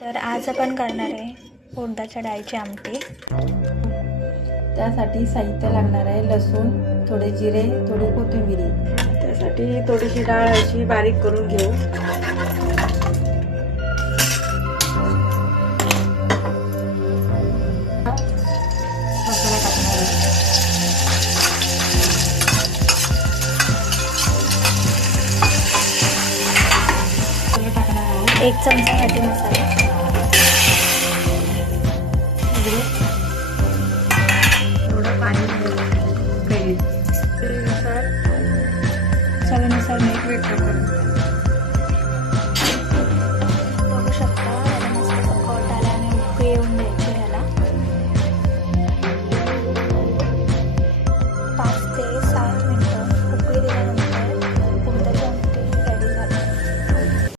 तर आज आपण करणार आहे उडदाच्या डाळीची आमटी। त्यासाठी साहित्य लागणार आहे लसूण, थोडे जिरे, थोडी कोथिंबीर। त्यासाठी थोडीशी डाळ अशी बारीक करून घेऊ। मसाला टाकणार आहे। टाकणार आहे 1 चमचा हळदी मसाला, थोडं पाणी घालायचं, चवीनुसार चवीनुसार मीठ, टाकायचं।